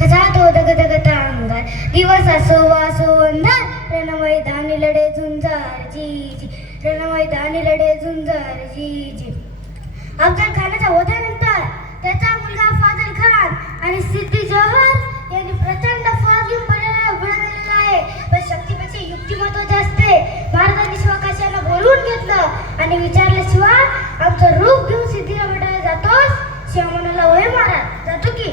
कसा तो दगदगता अंगार दिवस असो वासो अंधार रणमैदानी लढे झुंजार जी जी रणमैदानी लढे झुंजार जी जी. अफजल खानाच्या वधानंतर त्याचा मुलगा फाजल खान आणि सिद्दी जोहर यांनी प्रचंड फौज घेऊन बळगलेला आहे. पण शक्तीपेक्षा युक्ती महत्वाची असते. महाराजांनी शिवाकाशाला बोलवून घेतलं आणि विचारलं, शिवा आमचं रूप घेऊन सिद्धीला भेटायला जातोस? शिवा म्हणाला, होय महाराज जातो की.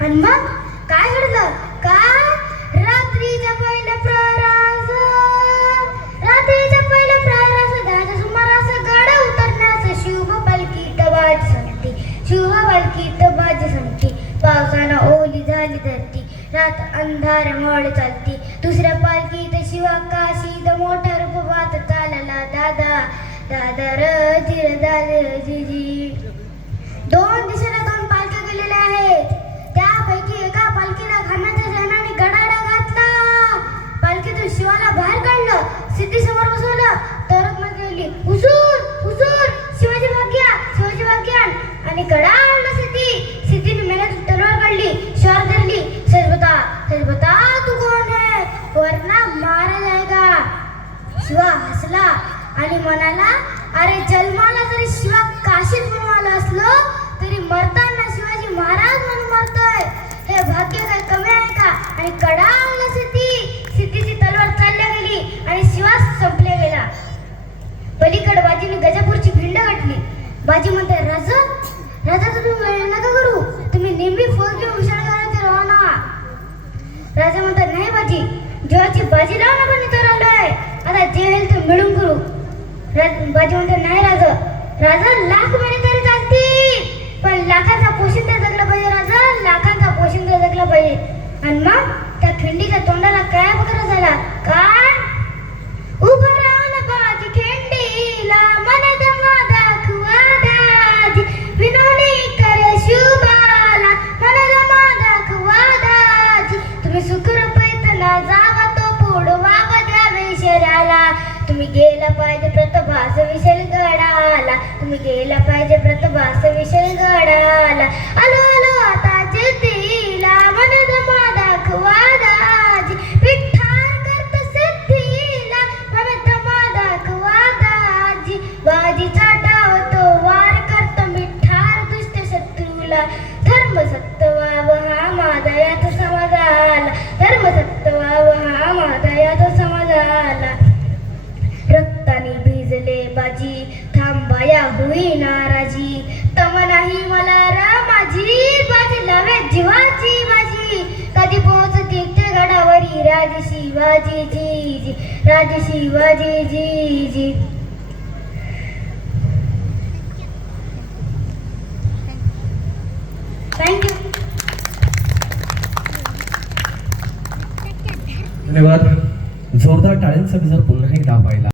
आणि मग काय घडलं? काय रात्रीच्या पहिल्या प्रहरास दहाच्या सुमारास गड उतरण्यास शुभ पालखीत बाज संगती शुभ पालखीत बाज संगती. पावसानं ओली झाली धरती रात अंधार मोड चालती. दुसऱ्या पालखीत शिवा काशीद मोठ्या रूपवात चालला दादा दादा रजिर दादा जी. दोन दिशेला दोन पालख्या गेलेल्या आहेत. त्यापैकी एका पालखीला खानाच्या सैन्याने गडाडा घातला. पालखीतून शिवाला बाहेर काढलं, सिद्धी समोर बसवलं. तरच म्हटली, हुजूर हुजूर शिवाजी भाग्या शिवाजी भाग्या. आणि गडा आणला सिद्धी. सिद्धीने मेहनत तलवार काढली, श्वार धरली. सच बता तू कोण है, वरना मारा जाएगा. शिवा हसला आणि म्हणाला, अरे जन्माला जरी शिवा काशीत म्हणून आला असलो तरी मरताना शिवाजी महाराज म्हणून मरतोय. हे भाग्य काय कमी आहे का? आणि कडा आणला सिद्धीची तलवार चालल्या गेली आणि शिवा संपल्या गेला. पलीकड बाजीने गजापूरची खिंड गाठली. बाजी म्हणते, राजा तुम्ही वेळ नका करू, तुम्ही नेहमी फौज घेऊन विशाळगडाचे रवाना. राजा म्हणतात, नाही बाजी, जेव्हाची बाजी लावून आपण इथं आलोय, आता जे होईल ते मिळून करू. बाजी म्हणते, नाही राजा लाख महिने तरी चालतील, पण लाखांचा पोशिंदा जगला पाहिजे. राजा लाखांचा पोशिंदा जगला पाहिजे. आणि मग त्या खिंडीच्या तोंडाला काय बकरा झाला? काय उभं राहून बाजी खिंडीला मन दमा दाखवा दाजी विनोदी करे शुभाला मन दमा दाखवा दाजी. तुम्ही सुखरूपैतला जावा तो पुढवावा द्यावे शर्याला. तुम्ही गेला पाहिजे प्रतभास विशल गडाला. तुम्ही गेला पाहिजे प्रतभास विशल गडाला. आलो आलो आता जिद्दीला मन दमा दाखवा दाजी विठ्ठार करत सिद्धीला मन दमा दाखवा दाजी. बाजीचा डाव तो वार करतो मिठार दुष्ट शत्रूला. धर्म सत्वाव हा माझा यात समाजाला. धर्म सत्वाव हा माझा यात समाजाला. रक्ताने भिजले बाजी थांबाया होई नाराजी. तम नाही मला माझी बाजी लावे जीवाची बाजी. कधी पोहोचते ते गडावरी राज शिवाजी जी जी राज शिवाजी जी जी. थँक्यू. धन्यवाद. जोरदार टाळ्यांसाठी जर पुन्हा एकदा पाहिला